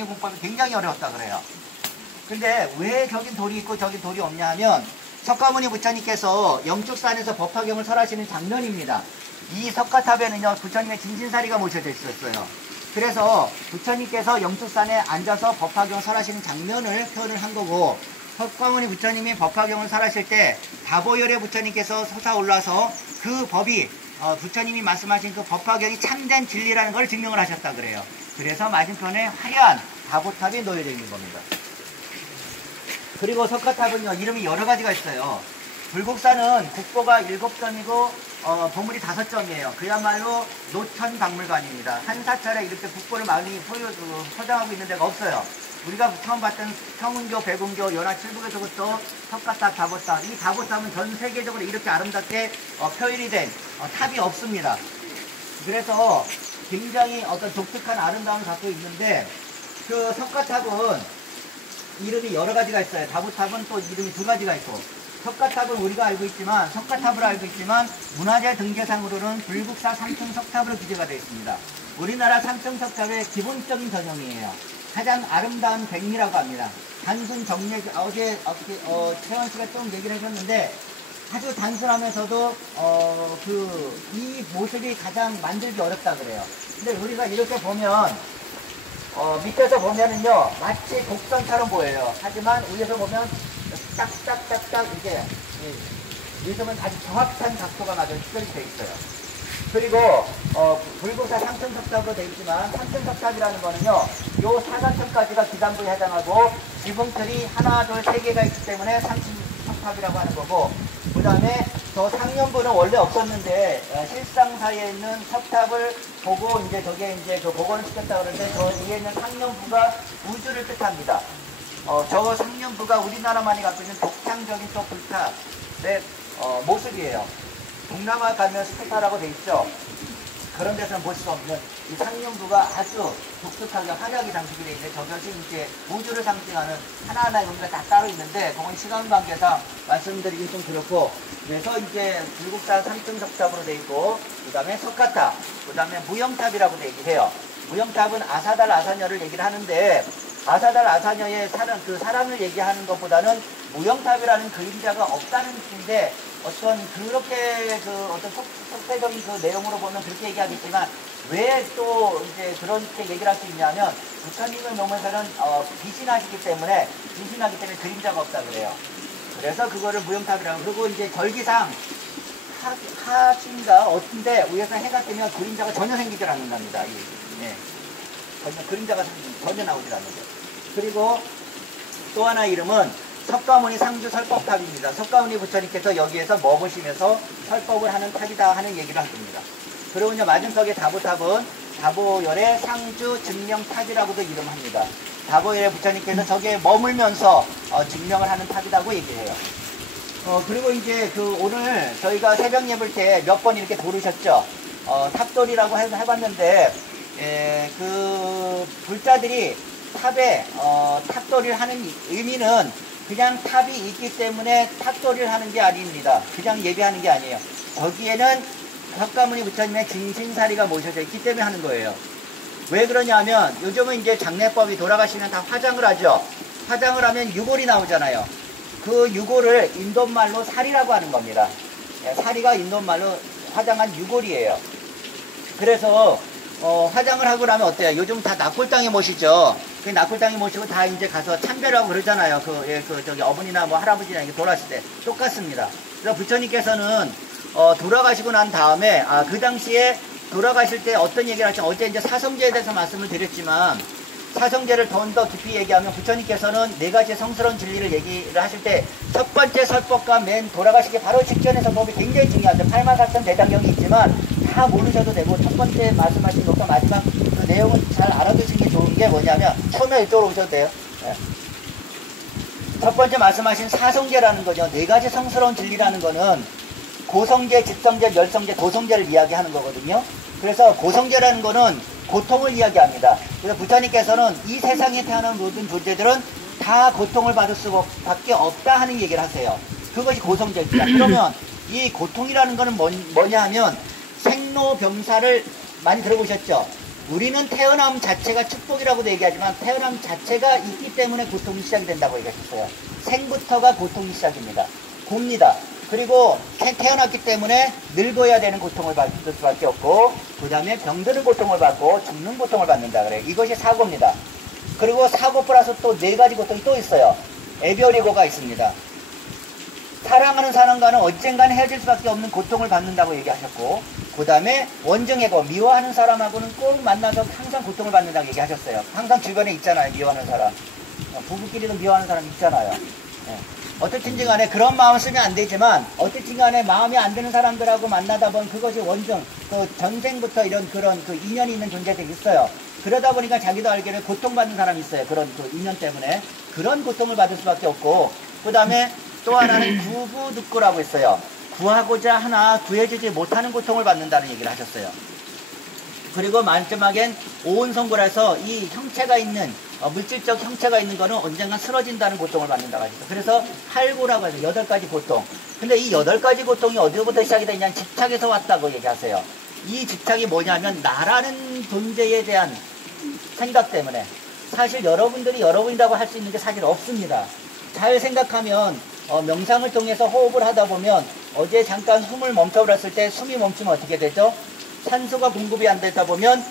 공법이 굉장히 어려웠다 그래요. 근데 왜 저긴 돌이 있고 저긴 돌이 없냐 하면 석가모니 부처님께서 영축산에서 법화경을 설하시는 장면입니다. 이 석가탑에는요 부처님의 진신사리가 모셔져 있었어요. 그래서 부처님께서 영축산에 앉아서 법화경을 설하시는 장면을 표현을 한 거고, 석가모니 부처님이 법화경을 설하실 때 다보열의 부처님께서 솟아올라서 그 법이 부처님이 말씀하신 그 법화경이 참된 진리라는 걸 증명을 하셨다 그래요. 그래서 맞은편에 화려한 다보탑이 놓여져 있는 겁니다. 그리고 석가탑은요 이름이 여러 가지가 있어요. 불국사는 국보가 7점이고 보물이 5점이에요. 그야말로 노천박물관입니다. 한 사찰에 이렇게 국보를 많이 소장하고 있는 데가 없어요. 우리가 처음 봤던 성운교, 백운교, 연화 칠북에서부터 석가탑, 다보탑, 이 다보탑은 전 세계적으로 이렇게 아름답게 표현이 된 탑이 없습니다. 그래서 굉장히 어떤 독특한 아름다움을 갖고 있는데, 그 석가탑은 이름이 여러 가지가 있어요. 다보탑은 또 이름이 2가지가 있고, 석가탑은 우리가 알고 있지만, 석가탑으로 알고 있지만 문화재 등재상으로는 불국사 3층 석탑으로 기재가 되어 있습니다. 우리나라 3층 석탑의 기본적인 전형이에요. 가장 아름다운 백미라고 합니다. 단순 정례, 어제 최원 씨가 좀 얘기를 해줬는데, 아주 단순하면서도 이 모습이 가장 만들기 어렵다 그래요. 근데 우리가 이렇게 보면 밑에서 보면은요 마치 곡선처럼 보여요. 하지만 위에서 보면 딱딱딱딱 이게 위에서는 아주 정확한 각도가 맞아 추정이 되어 있어요. 그리고 불국사 3층 석탑으로 되어 있지만 3층 석탑이라는 거는요 요 사각형까지가 기단부에 해당하고 지붕틀이 하나, 둘, 3개가 있기 때문에 3층 석탑이라고 하는 거고, 그 다음에 저 상년부는 원래 없었는데 실상사에 있는 석탑을 보고 이제 저게 이제 그 복원을 시켰다 그러는데, 저 위에 있는 상년부가 우주를 뜻합니다. 저 상년부가 우리나라만이 갖고 있는 독창적인 또 불탑의 모습이에요. 동남아 가면 스페타라고 돼 있죠. 그런 데서는 볼 수가 없는 이 상년부가 아주 독특하게 화려하게 장식이 되어 있는데, 저것이 이제 우주를 상징하는 하나하나의 의미가 다 따로 있는데, 그건 시간 관계상 말씀드리긴 좀 그렇고, 그래서 이제 불국사 3층 석탑으로 되어 있고, 그 다음에 석가탑, 그 다음에 무영탑이라고 얘기해요. 무영탑은 아사달 아사녀를 얘기를 하는데, 아사달 아사녀의 사람을 얘기하는 것보다는 무영탑이라는 그림자가 없다는 뜻인데, 그렇게 어떤 속세적인 그 내용으로 보면 그렇게 얘기하겠지만, 왜 또 이제 그렇게 얘기를 할 수 있냐면, 부처님의 몸에서는 빛이 나기 때문에 그림자가 없다 그래요. 그래서 그거를 무영탑이라고. 그리고 이제 절기상 하신가 어떤데 위에서 해가 뜨면 그림자가 전혀 생기질 않는답니다. 전혀 그림자가 전혀 나오질 않는데. 그리고 또 하나 이름은 석가모니 상주 설법탑입니다. 석가모니 부처님께서 여기에서 머무시면서 설법을 하는 탑이다 하는 얘기를 할 겁니다. 그리고 이제 맞은석의 다보탑은 다보열의 상주 증명탑이라고도 이름합니다. 다보열의 부처님께서 저기에 머물면서 증명을 하는 탑이라고 얘기해요. 그리고 이제 오늘 저희가 새벽 예불 때 몇 번 이렇게 고르셨죠. 탑돌이라고 해봤는데, 그 불자들이 탑에 탑돌이를 하는 의미는 그냥 탑이 있기 때문에 탑돌이를 하는 게 아닙니다. 그냥 예배하는 게 아니에요. 저기에는 석가모니 부처님의 진신사리가 모셔져 있기 때문에 하는 거예요. 왜 그러냐면 요즘은 이제 장례법이 돌아가시면 다 화장을 하죠. 화장을 하면 유골이 나오잖아요. 그 유골을 인도말로 사리라고 하는 겁니다. 사리가 인도말로 화장한 유골이에요. 그래서 화장을 하고 나면 어때요? 요즘 다 낙골당에 모시죠. 그 낙골당에 모시고 다 이제 가서 참배라고 그러잖아요. 저기 어머니나 뭐 할아버지나 이렇게 돌아가실 때 똑같습니다. 그래서 부처님께서는 돌아가시고 난 다음에 그 당시에 돌아가실 때 어떤 얘기를 하시죠? 어제 이제 사성제에 대해서 말씀을 드렸지만, 사성제를 더 깊이 얘기하면 부처님께서는 4가지 성스러운 진리를 얘기를 하실 때 첫 번째 설법과 맨 돌아가시기 바로 직전에서 법이 굉장히 중요하죠. 84,000 대장경이 있지만 다 모르셔도 되고, 첫 번째 말씀하신 것과 마지막 그 내용은 잘 알아두시는 게 좋은 게 뭐냐면, 처음에 이쪽으로 오셔도 돼요. 첫 번째 말씀하신 사성제라는 거죠. 4가지 성스러운 진리라는 거는 고성제, 직성제, 멸성제, 도성제를 이야기하는 거거든요. 그래서 고성제라는 거는 고통을 이야기합니다. 그래서 부처님께서는 이 세상에 태어난 모든 존재들은 다 고통을 받을 수밖에 없다 하는 얘기를 하세요. 그것이 고성제입니다. 그러면 이 고통이라는 거는 뭐냐 하면 생로병사를 많이 들어보셨죠? 우리는 태어남 자체가 축복이라고도 얘기하지만 태어남 자체가 있기 때문에 고통이 시작이 된다고 얘기하셨어요. 생부터가 고통이 시작입니다. 곱니다. 그리고 태어났기 때문에 늙어야 되는 고통을 받을 수밖에 없고, 그 다음에 병드는 고통을 받고 죽는 고통을 받는다 그래요. 이것이 사고입니다. 그리고 사고 플러스 또 4가지 고통이 또 있어요. 애별이고가 있습니다. 사랑하는 사람과는 언젠가는 헤어질 수밖에 없는 고통을 받는다고 얘기하셨고, 그 다음에 원정애고, 미워하는 사람하고는 꼭 만나서 항상 고통을 받는다고 얘기하셨어요. 항상 주변에 있잖아요, 미워하는 사람. 부부끼리도 미워하는 사람 있잖아요. 네. 어떻든지 간에 그런 마음 쓰면 안 되지만, 어떻든지 간에 마음에 안 드는 사람들하고 만나다 보면 그것이 원정, 그 전생부터 이런 그런 그 인연이 있는 존재들이 있어요. 그러다 보니까 자기도 알기를 고통받는 사람이 있어요. 그런 그 인연 때문에. 그런 고통을 받을 수밖에 없고, 그 다음에 또 하나는 구구득구라고 했어요. 구하고자 하나 구해주지 못하는 고통을 받는다는 얘기를 하셨어요. 그리고 마지막엔 오온성고라서 이 형체가 있는 물질적 형체가 있는 거는 언젠가 쓰러진다는 고통을 받는다고 하셨어요. 그래서 8구라고 해서 8가지 고통. 근데 이 8가지 고통이 어디부터 시작이 되냐면 집착에서 왔다고 얘기하세요. 이 집착이 뭐냐면 나라는 존재에 대한 생각 때문에, 사실 여러분들이 여러분이라고 할 수 있는 게 사실 없습니다. 잘 생각하면 명상을 통해서 호흡을 하다 보면, 어제 잠깐 숨을 멈춰버렸을 때 숨이 멈추면 어떻게 되죠? 산소가 공급이 안 되다 보면